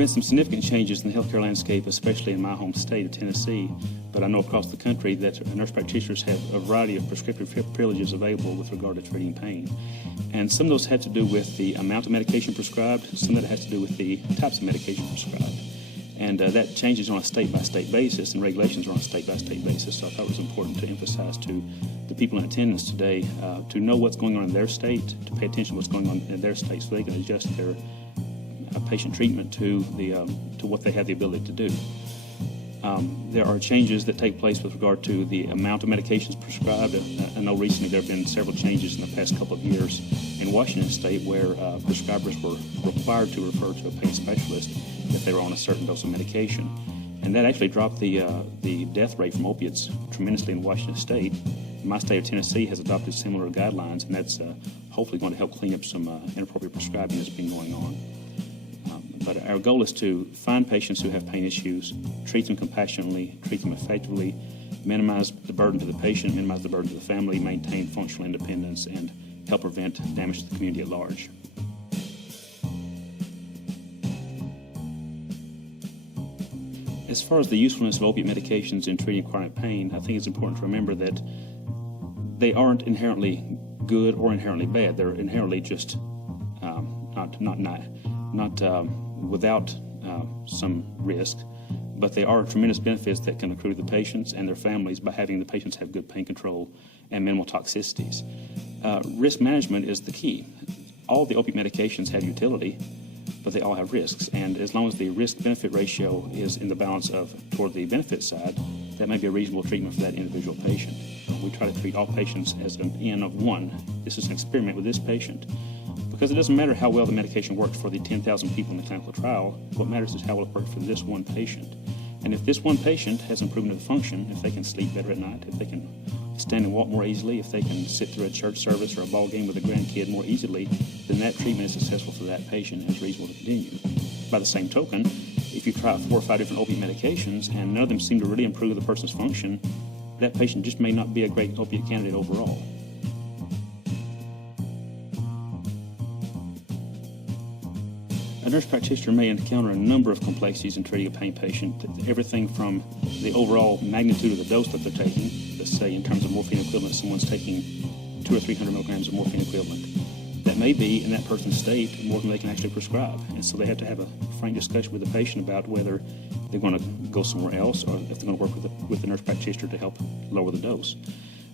been some significant changes in the healthcare landscape, especially in my home state of Tennessee, but I know across the country that nurse practitioners have a variety of prescriptive privileges available with regard to treating pain. And some of those had to do with the amount of medication prescribed, some of that has to do with the types of medication prescribed. And that changes on a state-by-state basis, and regulations are on a state-by-state basis, so I thought it was important to emphasize to the people in attendance today to know what's going on in their state, to pay attention to what's going on in their state so they can adjust their patient treatment to what they have the ability to do. There are changes that take place with regard to the amount of medications prescribed. I know recently there have been several changes in the past couple of years in Washington State where prescribers were required to refer to a pain specialist if they were on a certain dose of medication. And that actually dropped the death rate from opiates tremendously in Washington State. My state of Tennessee has adopted similar guidelines, and that's hopefully going to help clean up some inappropriate prescribing that's been going on. But our goal is to find patients who have pain issues, treat them compassionately, treat them effectively, minimize the burden to the patient, minimize the burden to the family, maintain functional independence, and help prevent damage to the community at large. As far as the usefulness of opiate medications in treating chronic pain, I think it's important to remember that they aren't inherently good or inherently bad. They're inherently just not without some risk, but they are tremendous benefits that can accrue to the patients and their families by having the patients have good pain control and minimal toxicities. Risk management is the key. All the opiate medications have utility, but they all have risks, and as long as the risk-benefit ratio is in the balance of toward the benefit side, that may be a reasonable treatment for that individual patient. We try to treat all patients as an N of 1. This is an experiment with this patient, because it doesn't matter how well the medication worked for the 10,000 people in the clinical trial. What matters is how well it worked for this one patient. And if this one patient has improvement of function, if they can sleep better at night, if they can stand and walk more easily, if they can sit through a church service or a ball game with a grandkid more easily, then that treatment is successful for that patient and is reasonable to continue. By the same token, if you try 4 or 5 different opiate medications and none of them seem to really improve the person's function, that patient just may not be a great opiate candidate overall. A nurse practitioner may encounter a number of complexities in treating a pain patient, everything from the overall magnitude of the dose that they're taking. Let's say in terms of morphine equivalent, someone's taking 200 or 300 milligrams of morphine equivalent. That may be, in that person's state, more than they can actually prescribe. And so they have to have a frank discussion with the patient about whether they're going to go somewhere else or if they're going to work with the nurse practitioner to help lower the dose.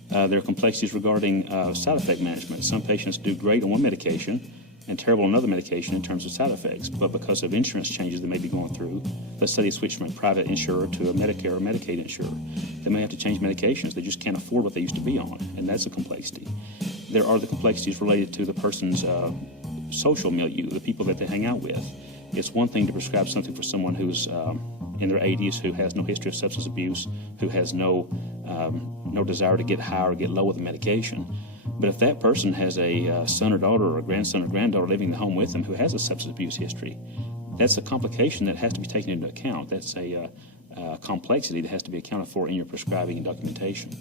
There are complexities regarding side effect management. Some patients do great on one medication and terrible on another medication in terms of side effects, but because of insurance changes they may be going through, let's say they switch from a private insurer to a Medicare or Medicaid insurer, they may have to change medications. They just can't afford what they used to be on, and that's a complexity. There are the complexities related to the person's social milieu, the people that they hang out with. It's one thing to prescribe something for someone who's in their 80s, who has no history of substance abuse, who has no desire to get high or get low with the medication. But if that person has a son or daughter or a grandson or granddaughter living in the home with them who has a substance abuse history, that's a complication that has to be taken into account. That's a complexity that has to be accounted for in your prescribing and documentation.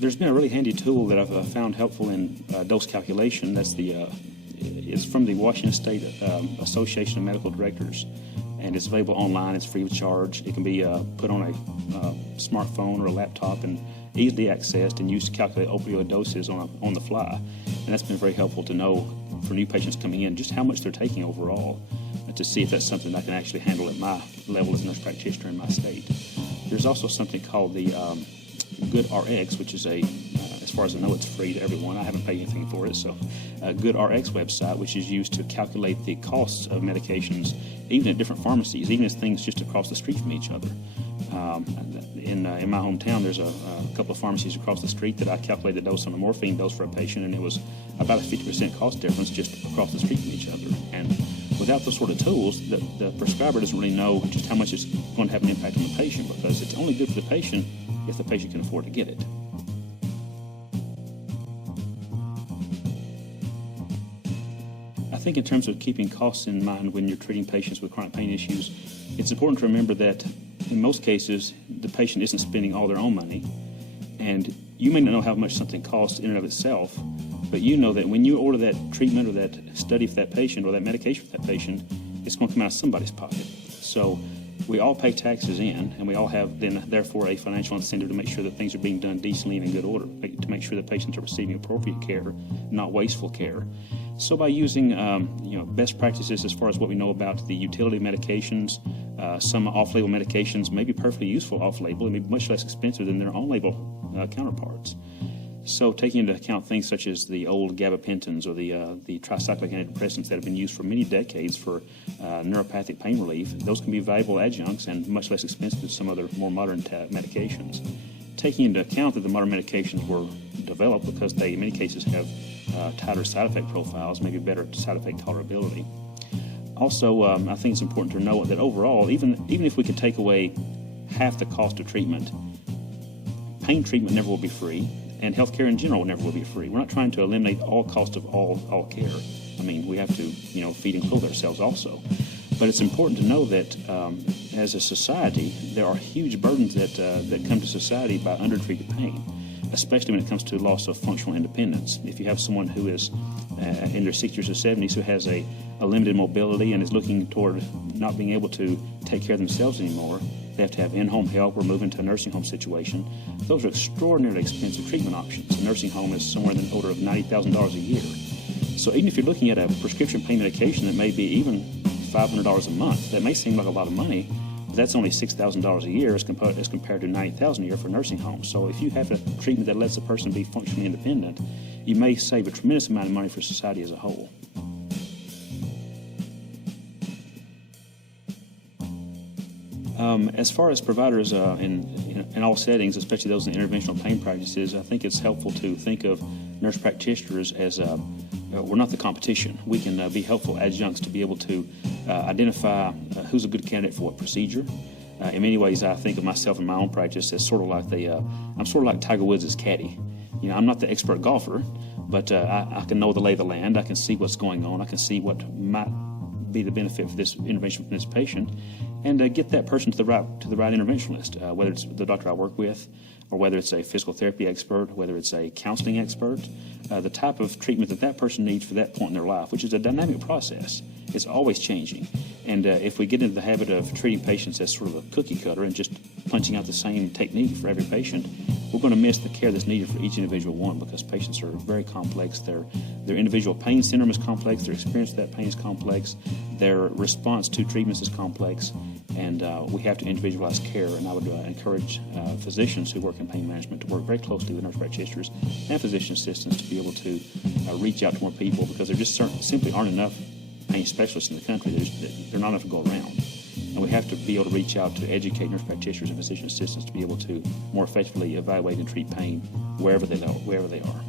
There's been a really handy tool that I've found helpful in dose calculation. That's it's from the Washington State Association of Medical Directors, and it's available online. It's free of charge. It can be put on a smartphone or a laptop and easily accessed and used to calculate opioid doses on the fly. And that's been very helpful to know for new patients coming in just how much they're taking overall, to see if that's something I can actually handle at my level as a nurse practitioner in my state. There's also something called the GoodRx, which is as far as I know, it's free to everyone. I haven't paid anything for it. So GoodRx website, which is used to calculate the costs of medications, even at different pharmacies, even as things just across the street from each other. In my hometown, there's a couple of pharmacies across the street that I calculated the dose on a morphine dose for a patient, and it was about a 50% cost difference just across the street from each other. And without those sort of tools, the prescriber doesn't really know just how much it's going to have an impact on the patient, because it's only good for the patient if the patient can afford to get it. I think in terms of keeping costs in mind when you're treating patients with chronic pain issues, it's important to remember that in most cases, the patient isn't spending all their own money, and you may not know how much something costs in and of itself, but you know that when you order that treatment or that study for that patient or that medication for that patient, it's going to come out of somebody's pocket. So we all pay taxes in, and we all have then therefore a financial incentive to make sure that things are being done decently and in good order, to make sure that patients are receiving appropriate care, not wasteful care. So by using best practices as far as what we know about the utility medications, some off-label medications may be perfectly useful off-label and be much less expensive than their on-label counterparts. So taking into account things such as the old gabapentins or the tricyclic antidepressants that have been used for many decades for neuropathic pain relief, those can be valuable adjuncts and much less expensive than some other more modern medications. Taking into account that the modern medications were developed because they in many cases have tighter side effect profiles, maybe better side effect tolerability. Also, I think it's important to know that overall, even if we could take away half the cost of treatment, pain treatment never will be free, and healthcare in general never will be free. We're not trying to eliminate all cost of all care. I mean, we have to, feed and clothe ourselves also. But it's important to know that as a society, there are huge burdens that come to society by undertreated pain, especially when it comes to loss of functional independence. If you have someone who is in their 60s or 70s who has a limited mobility and is looking toward not being able to take care of themselves anymore, they have to have in-home help or move into a nursing home situation. Those are extraordinarily expensive treatment options. A nursing home is somewhere in the order of $90,000 a year. So even if you're looking at a prescription pain medication that may be even $500 a month, that may seem like a lot of money, but that's only $6,000 a year as compared to $90,000 a year for a nursing home. So if you have a treatment that lets a person be functionally independent, you may save a tremendous amount of money for society as a whole. As far as providers in all settings, especially those in interventional pain practices, I think it's helpful to think of nurse practitioners as we're not the competition. We can be helpful adjuncts to be able to identify who's a good candidate for what procedure. In many ways, I think of myself in my own practice as sort of like I'm sort of like Tiger Woods' caddy. I'm not the expert golfer, but I can know the lay of the land. I can see what's going on. I can see what might be the benefit for this intervention for this patient, and get that person to the right interventionalist, whether it's the doctor I work with, or whether it's a physical therapy expert, whether it's a counseling expert, the type of treatment that person needs for that point in their life, which is a dynamic process. It's always changing. And if we get into the habit of treating patients as sort of a cookie cutter and just punching out the same technique for every patient, we're going to miss the care that's needed for each individual one, because patients are very complex. Their individual pain syndrome is complex. Their experience of that pain is complex. Their response to treatments is complex. And we have to individualize care. And I would encourage physicians who work in pain management to work very closely with nurse practitioners and physician assistants to be able to reach out to more people, because there just simply aren't enough pain specialists in the country. They're not enough to go around. And we have to be able to reach out to educate nurse practitioners and physician assistants to be able to more effectively evaluate and treat pain wherever they are.